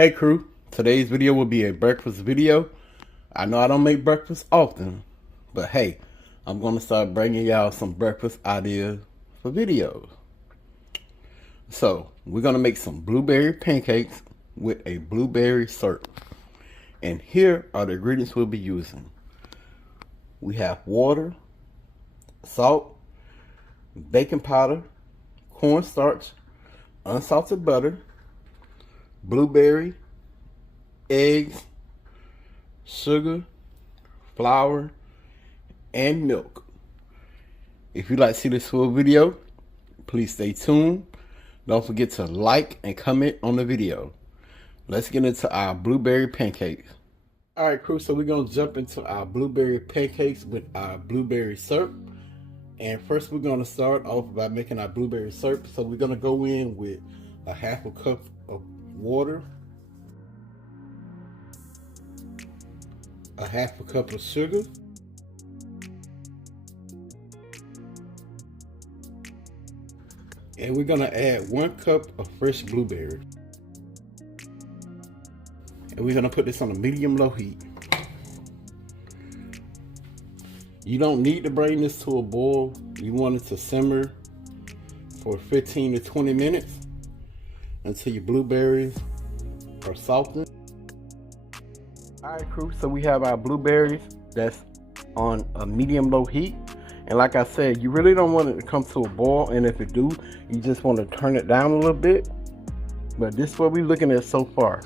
Hey crew, today's video will be a breakfast video. I know I don't make breakfast often, but hey, I'm going to start bringing y'all some breakfast ideas for videos. So, we're going to make some blueberry pancakes with a blueberry syrup. And here are the ingredients we'll be using. We have water, salt, baking powder, cornstarch, unsalted butter, blueberry, eggs, sugar, flour, and milk. If you'd like to see this full video, please stay tuned. Don't forget to like and comment on the video. Let's get into our blueberry pancakes. Alright crew, so we're going to jump into our blueberry pancakes with our blueberry syrup. And first we're going to start off by making our blueberry syrup. So we're going to go in with a half a cup of water, a half a cup of sugar, and we're going to add 1 cup of fresh blueberries. And we're going to put this on a medium-low heat. You don't need to bring this to a boil. You want it to simmer for 15 to 20 minutes until your blueberries are softened. Alright crew, so we have our blueberries that's on a medium-low heat. And like I said, you really don't want it to come to a boil, and if it do, you just want to turn it down a little bit. But this is what we're looking at so far.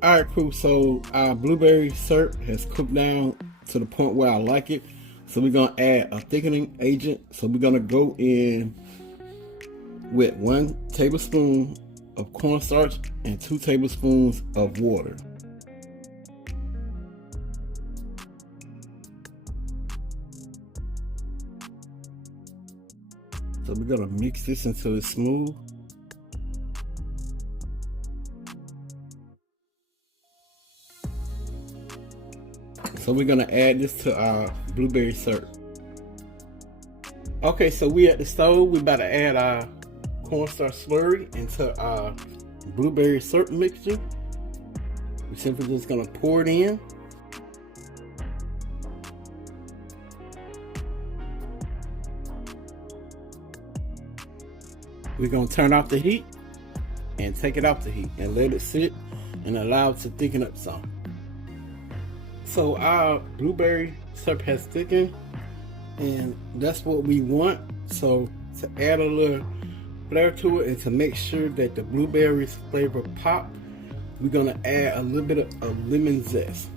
Alright crew, so our blueberry syrup has cooked down to the point where I like it. So we're going to add a thickening agent. So we're going to go in with 1 tablespoon of cornstarch and 2 tablespoons of water. So we're going to mix this until it's smooth. So we're gonna add this to our blueberry syrup. Okay, so we at the stove. We're about to add our cornstarch slurry into our blueberry syrup mixture. We're simply just gonna pour it in. We're gonna turn off the heat and take it off the heat and let it sit and allow it to thicken up some. So our blueberry syrup has thickened, and that's what we want. So to add a little flavor to it and to make sure that the blueberries flavor pop, we're gonna add a little bit of lemon zest.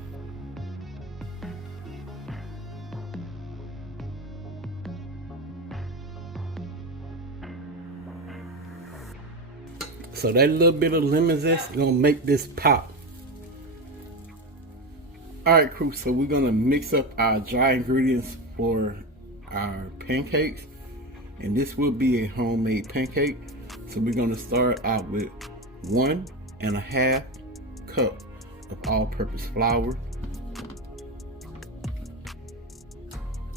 So that little bit of lemon zest is gonna make this pop. Alright crew, so we're going to mix up our dry ingredients for our pancakes. And this will be a homemade pancake. So we're going to start out with 1.5 cup of all-purpose flour.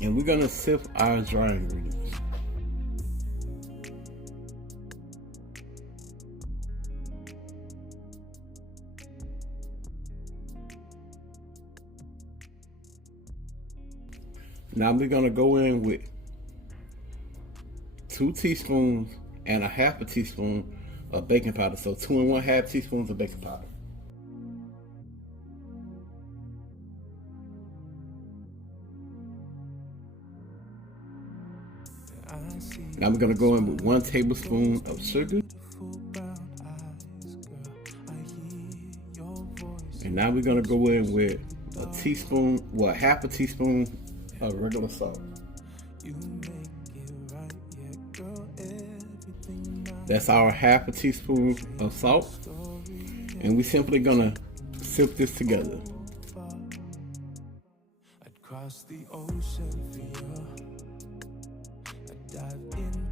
And we're going to sift our dry ingredients. Now we're going to go in with 2 teaspoons and a half a teaspoon of baking powder. So 2 1/2 teaspoons of baking powder. Now we're going to go in with 1 tablespoon of sugar. And now we're going to go in with a teaspoon, well, half a teaspoon of regular salt. That's our half a teaspoon of salt, and we're simply gonna sift this together.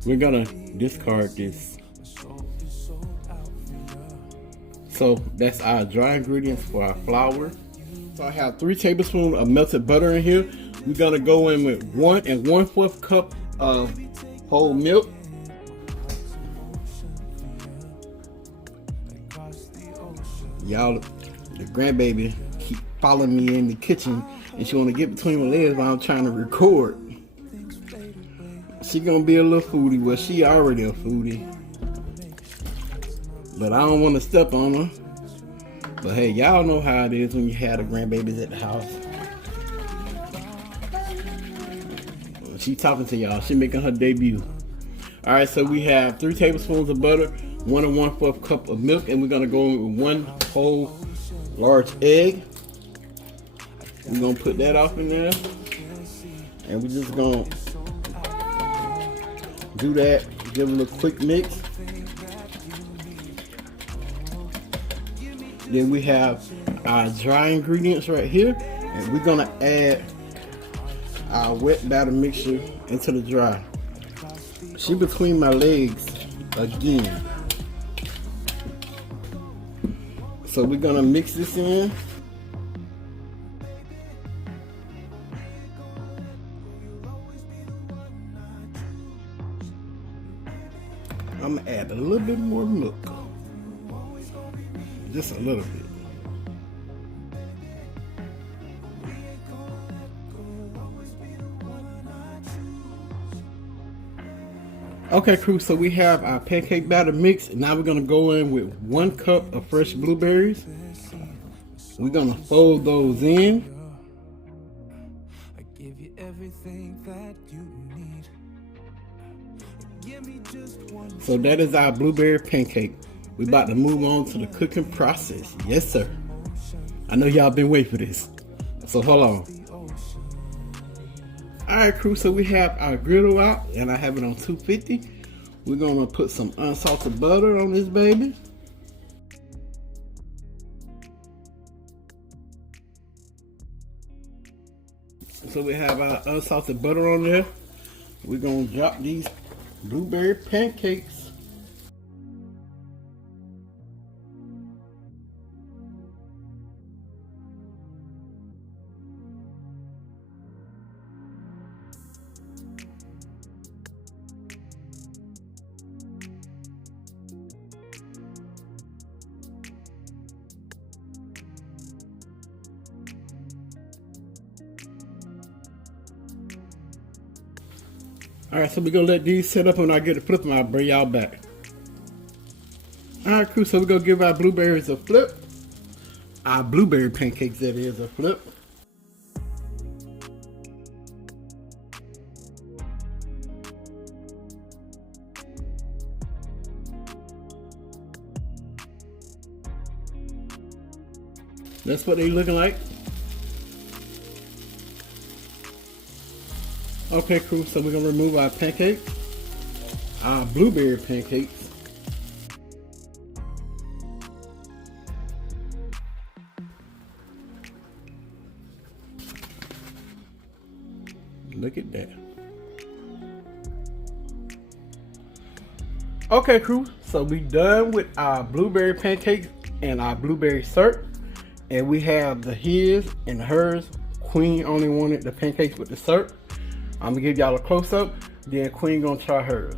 We're gonna discard this. So that's our dry ingredients for our flour. So I have 3 tablespoons of melted butter in here. We're gonna go in with 1 1/4 cup of whole milk. Y'all, the grandbaby keep following me in the kitchen and she want to get between my legs while I'm trying to record. She gonna be a little foodie. Well, she already a foodie, but I don't want to step on her. But hey, y'all know how it is when you have the grandbabies at the house. She talking to y'all. She making her debut. All right, so we have 3 tablespoons of butter, 1 1/4 cup of milk, and we're gonna go in with 1 whole large egg. We're gonna put that off in there, and we're just gonna do that. Give it a little quick mix. Then we have our dry ingredients right here, and we're gonna add our wet batter mixture into the dry. She between my legs again. So we're gonna mix this in. I'm gonna add a little bit more milk. Just a little bit. Okay, crew, so we have our pancake batter mix. Now we're gonna go in with 1 cup of fresh blueberries. We're gonna fold those in. So that is our blueberry pancake. We're about to move on to the cooking process. Yes, sir. I know y'all been waiting for this. So hold on. Alright, crew, so we have our griddle out, and I have it on 250. We're gonna put some unsalted butter on this baby. So we have our unsalted butter on there. We're gonna drop these blueberry pancakes. Alright, so we're gonna let these set up, and when I get to flip them, I'll bring y'all back. Alright, crew, so we're gonna give our blueberries a flip. Our blueberry pancakes, that is, a flip. That's what they looking like. Okay, crew, so we're gonna remove our pancake, our blueberry pancakes. Look at that. Okay, crew, so we done with our blueberry pancakes and our blueberry syrup, and we have the his and hers. Queen only wanted the pancakes with the syrup. I'm gonna give y'all a close up, then Queen gonna try hers.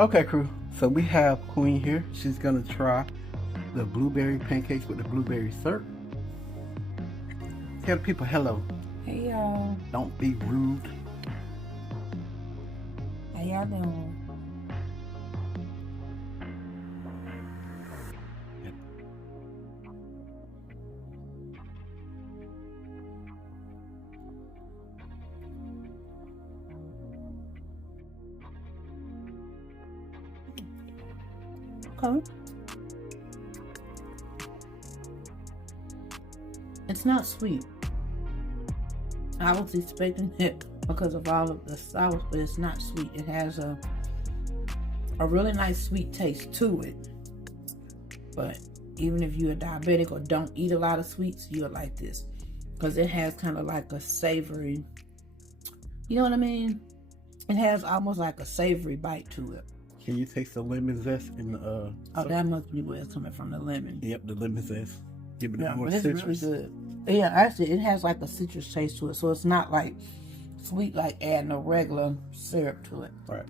Okay, crew, so we have Queen here. She's gonna try the blueberry pancakes with the blueberry syrup. Tell the people hello. Hey y'all. Don't be rude. How y'all doing? Okay. It's not sweet. I was expecting it because of all of the sauce, but it's not sweet. It has a really nice sweet taste to it. But even if you're diabetic or don't eat a lot of sweets, you'll like this. Because it has kind of like a savory, you know what I mean? It has almost like a savory bite to it. Can you taste the lemon zest in the Oh, that must be where it's coming from, the lemon. Yep, the lemon zest. Give it Yeah, more but it's citrus. really good. Yeah, actually, it has like a citrus taste to it. So it's not like sweet like adding a regular syrup to it. Right.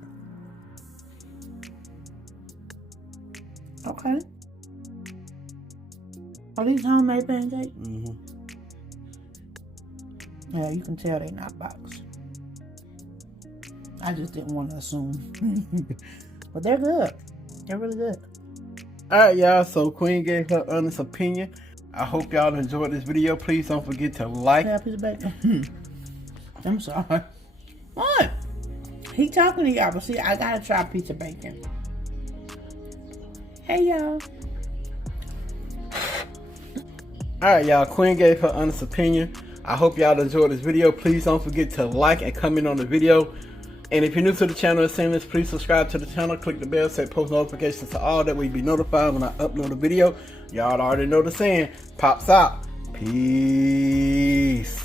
Okay. Are these homemade pancakes? Mm-hmm. Yeah, you can tell they're not boxed. I just didn't want to assume. But they're good. They're really good. Alright, y'all. So Queen gave her honest opinion. I hope y'all enjoyed this video. Please don't forget to like. Yeah, piece of bacon. I'm sorry. What? He talking to y'all, but see, I gotta try a piece of bacon. Hey, y'all. Alright, y'all. Queen gave her honest opinion. I hope y'all enjoyed this video. Please don't forget to like and comment on the video. And if you're new to the channel and seeing this, please subscribe to the channel. Click the bell, set post notifications to all. That way you be notified when I upload a video. Y'all already know the saying. Pops out. Peace.